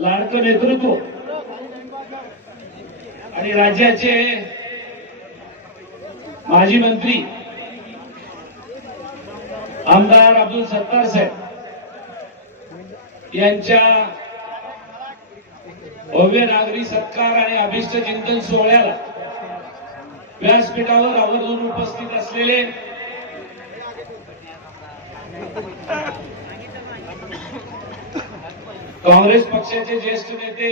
लाडकं नेतृत्व आणि राज्याचे माजी मंत्री आमदार अब्दुल सत्तार साहेब यांच्या भव्य नागरी सत्कार आणि अभिष्ट चिंतन सोहळ्याला व्यासपीठावर आवर्जून उपस्थित असलेले काँग्रेस पक्षाचे ज्येष्ठ नेते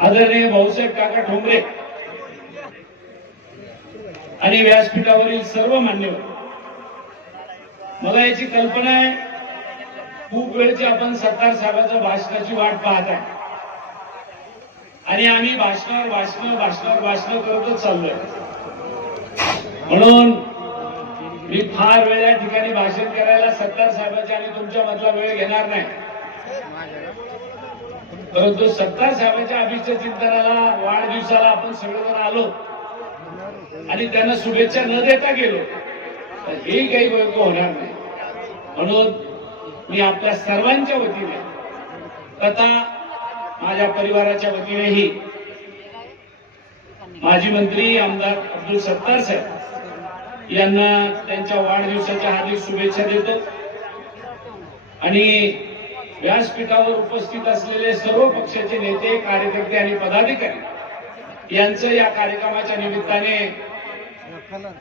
आदरणीय भाऊसाहेब काका ठोंबरे आणि व्यासपीठावरील सर्व मान्यवर मला याची कल्पना आहे खूप वेळची आपण सत्तार साहेबांच्या भाषणाची वाट पाहत आहे. आणि आम्ही भाषणावर भाषण भाषणावर भाषण करतच चाललोय. म्हणून मी फार वेळ या ठिकाणी भाषण करायला सत्तार साहेबांच्या आणि तुमच्या मधला वेळ घेणार नाही. परंतु सत्तार साहेबांच्या अभिष्ट चिंतनाला वाढदिवसाला आपण सगळेजण आलो. आणि त्यांना शुभेच्छा न देता गेलो. तर हे काही गोष्ट होणार नाही. म्हणून मी आपल्या सर्वांच्या वतीने तथा माझ्या परिवाराच्या वतीनेही माजी मंत्री आमदार अब्दुल सत्तार साहेब यांना त्यांच्या वाढदिवसाच्या हार्दिक शुभेच्छा देतो. आणि व्यासपीठावर उपस्थित असलेले सर्व पक्षाचे नेते कार्यकर्ते आणि पदाधिकारी यांचं या कार्यक्रमाच्या निमित्ताने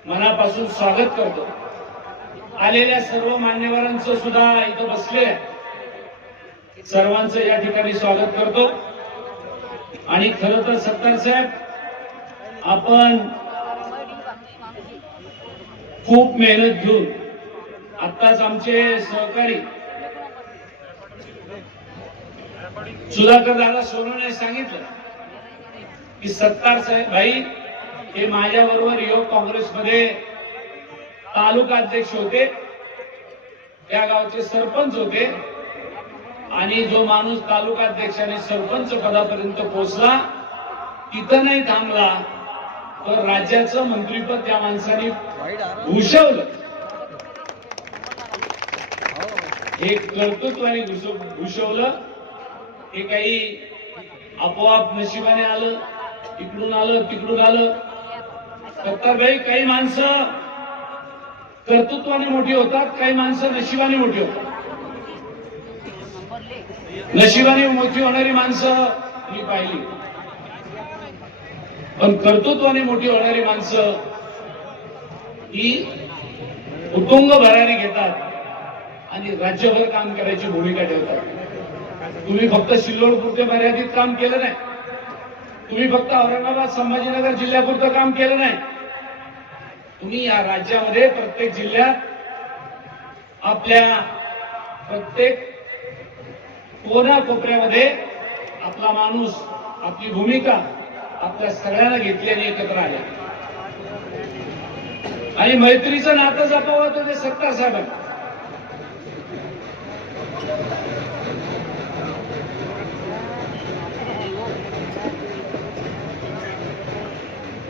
मनापासून स्वागत करतो. आलेल्या सर्व मान्यवरांचं सुद्धा इथं बसले सर्वांचं या ठिकाणी स्वागत करतो. आणि खरं तर सत्तार साहेब आपण खूप मेहनत घेऊन. आत्ताच आमचे सहकारी सुधाकर दादा सोनवणे सांगितलं की सत्तार साहेब भाई हे माझ्याबरोबर युवक काँग्रेसमध्ये तालुका अध्यक्ष होते त्या गावचे सरपंच होते आणि जो माणूस तालुका अध्यक्षाने सरपंच पदापर्यंत पोहोचला तिथं नाही थांबला. तर राज्याचं मंत्रीपद त्या माणसाने भूषवलं. हे कर्तृत्वाने भूषवलं. हे काही आपोआप नशिबाने आलं इकडून आलं तिकडून आलं. सत्तारभाई काही माणसं कर्तृत्वाने मोठी होतात काही माणसं नशिबाने मोठी होतात. नशिबाने मोठी होणारी माणसं मी पाहिली. पण कर्तृत्वाने मोठी होणारी माणसं ही कुटुंब भराने घेतात आणि राज्यभर काम करायची भूमिका ठेवतात. तुम्ही फक्त सिल्लोड पुरते मर्यादित काम केलं नाही. तुम्ही फक्त औरंगाबाद संभाजीनगर जिल्ह्यापुरतं काम केलं नाही. तुम्ही या राज्यामध्ये प्रत्येक जिल्ह्यात आपल्या प्रत्येक कोना कोपऱ्यामध्ये आपला माणूस आपली भूमिका आपल्या सगळ्यांना घेतली आणि एकत्र आल्या आणि मैत्रीचं नातं जपावं होतं ते सत्ता साहेबांना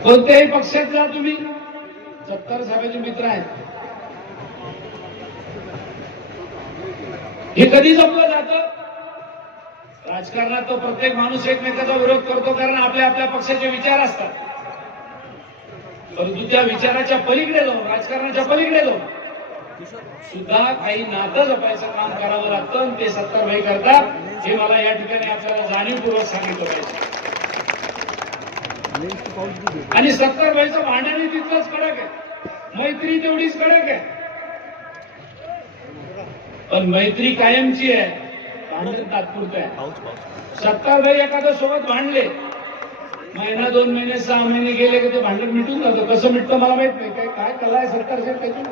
कोणत्याही पक्षात जा तुम्ही सत्तार साहेबांचे मित्र आहेत. हे कधी जपलं जातं? राजकारणात तो प्रत्येक माणूस एकमेकाचा विरोध करतो कारण आपल्या आपल्या पक्षाचे विचार असतात. परंतु त्या विचाराच्या पलीकडे जाऊन राजकारणाच्या पलीकडे जाऊन सुद्धा काही नातं जपायचं काम करावं लागतं ते सत्तारभाई करतात हे मला या ठिकाणी आपल्याला जाणीवपूर्वक सांगितलं पाहिजे. आणि सत्तारभाईचं भांडणही तितकंच कडक आहे. मैत्री तेवढीच कडक आहे. पण मैत्री कायमची आहे. भांडण तात्पुरतं आहे. सत्तारभाई एखाद्या सोबत भांडले महिना दोन महिने सहा महिने गेले की ते भांडण मिटून जातं. कसं मिटतं मला माहीत नाही. काय काय कला आहे सरकार त्याची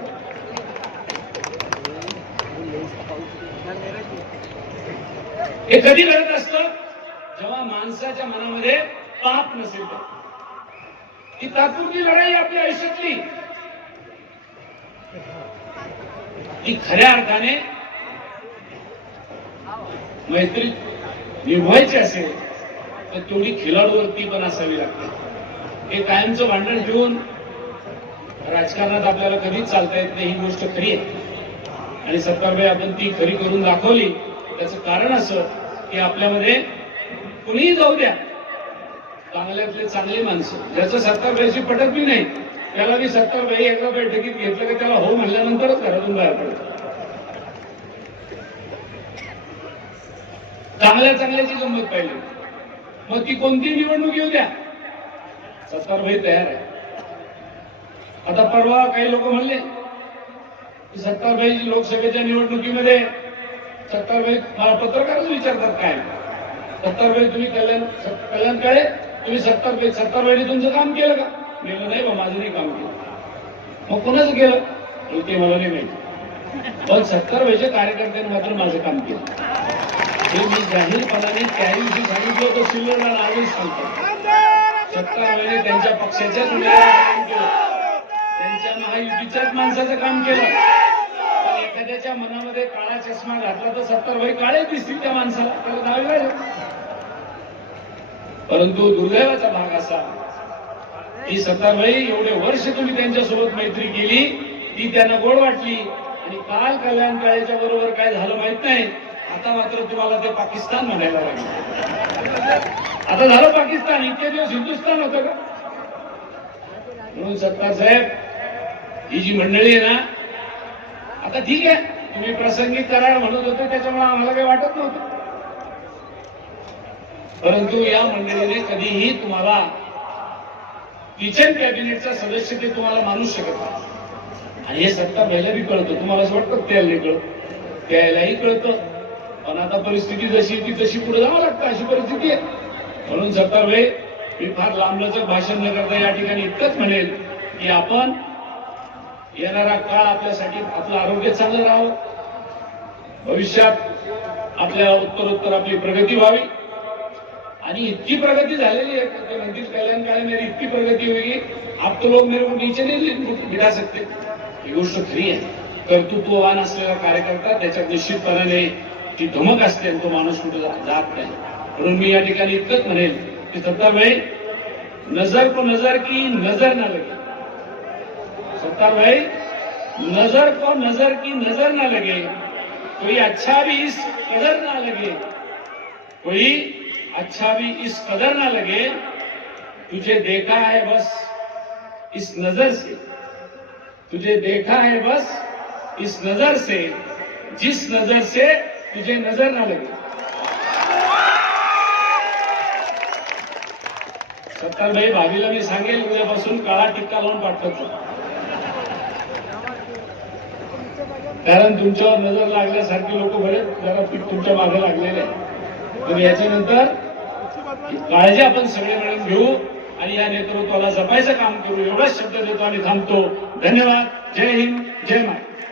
हे कधी घडत असतं? जेव्हा माणसाच्या मनामध्ये पाप नसेल ही तात्पुरती लढाई आपल्या आयुष्यातली. ही खऱ्या अर्थाने मैत्री निभवायची असेल तर तेवढी खिलाडूवरती पण असावी लागते. हे कायमचं भांडण ठेवून राजकारणात आपल्याला कधीच चालता येत नाही ही गोष्ट खरी आहे. आणि सत्तारभाई आपण ती खरी करून दाखवली. त्याचं कारण असं की आपल्यामध्ये कुणीही जाऊ द्या. चांगल्यातले चांगले माणसं ज्याचं सत्तर पटत बी नाही त्याला मी सत्तर एका बैठकीत घेतलं की त्याला हो म्हणल्यानंतरच घरातून बाहेर पडतो. चांगल्या चांगल्याची गंमत पाहिली. मग ती कोणती निवडणूक येऊ द्या? सत्तार भाई तयार आहे. आता परवा काही लोक म्हणले की सत्तारभाई लोकसभेच्या निवडणुकीमध्ये सत्तारभाई मला पत्रकारच विचारतात काय? सत्तारभाई तुम्ही कल्याण कल्याण काळे तुम्ही सत्तारभाई सत्तारभाईने तुमचं काम केलं का? मी नाही बा माझं नाही काम केलं. मग कोणाचं केलं? ते मला नाही माहिती. पण सत्तर सत्तारभाईच्या कार्यकर्त्यांनी मात्र माझं काम केलं. हे मी जाहीरपणाने त्या दिवशी सांगितलं होतं सिल्वरला आजही सांगतो. सत्तर वेळे त्यांच्या पक्षाच्याच उमेदवाराचं काम केलं. त्यांच्या महायुतीच्याच माणसाचं काम केलं. एखाद्याच्या मनामध्ये काळा चष्मा घातला तर सत्तर वय काळे दिसतील त्या माणसाला. त्याला नाव परंतु दुर्दैवाचा भाग असा की सत्तर वय एवढे वर्ष तुम्ही त्यांच्यासोबत मैत्री केली ती त्यांना गोड वाटली. आणि काल कल्याण काळेच्या बरोबर काय झालं माहीत नाही. आता मात्र तुम्हाला ते पाकिस्तान म्हणायला लागलं. आता झालं पाकिस्तान इतके दिवस हिंदुस्थान होतं का? म्हणून सत्तार साहेब ही जी मंडळी आहे ना आता ठीक आहे तुम्ही प्रसंगी करार म्हणत होते त्याच्यामुळे आम्हाला काही वाटत नव्हतं. परंतु या मंडळीने कधीही तुम्हाला किचन कॅबिनेटचा सदस्य ते तुम्हाला मानूच शकत नाही. आणि हे सत्ता पहिल्या बी कळतं. तुम्हाला असं वाटतं त्याला नाही कळत. त्यालाही कळतं. पण आता परिस्थिती जशी ती तशी पुढे जावं लागतं. अशी परिस्थिती आहे. म्हणून सत्तार भाई मी फार लांबलचक भाषण न करता या ठिकाणी इतकंच म्हणेल की आपण येणारा काळ आपल्यासाठी आपलं आरोग्य चांगलं राहावं. भविष्यात आपल्या उत्तरोत्तर आपली प्रगती व्हावी. आणि इतकी प्रगती झालेली आहे. ते म्हणतील कल्याण मेरी इतकी प्रगती होगी आप तो लोग मेरे को नीचे नहीं गिरा सकते. ही गोष्ट खरी आहे कर्तृत्ववान असलेला कार्यकर्ता त्याच्यात निश्चितपणाने ती धमक असते तो माणूस कुठे जात नाही. म्हणून मी या ठिकाणी इतकंच म्हणेल की सत्तारभाई नजर को नजर की नजर न लगे. सत्तारभाई नजर को नजर की नजर ना लगे. कोई अच्छा भी इस कदर ना लगे. कोई अच्छा भी इस कदर ना लगे. तुझे देखा है बस इस नजर से. तुझे देखा है बस इस नजर से जिस नजर से तुझे नजर ना लगे। सत्तार भाई भाभीला मी सांगेल उद्यापासून काळा टिक्का लावून पाठवत कारण तुमच्यावर नजर लागल्यासारखे लोक बरेच जरा पीठ तुमच्या मागे लागलेले आहे. तर याच्यानंतर काळजी आपण सगळे मिळून घेऊ. आणि या नेतृत्वाला जपायचं काम करू एवढाच शब्द देतो आणि थांबतो. धन्यवाद. जय हिंद. जय महाराज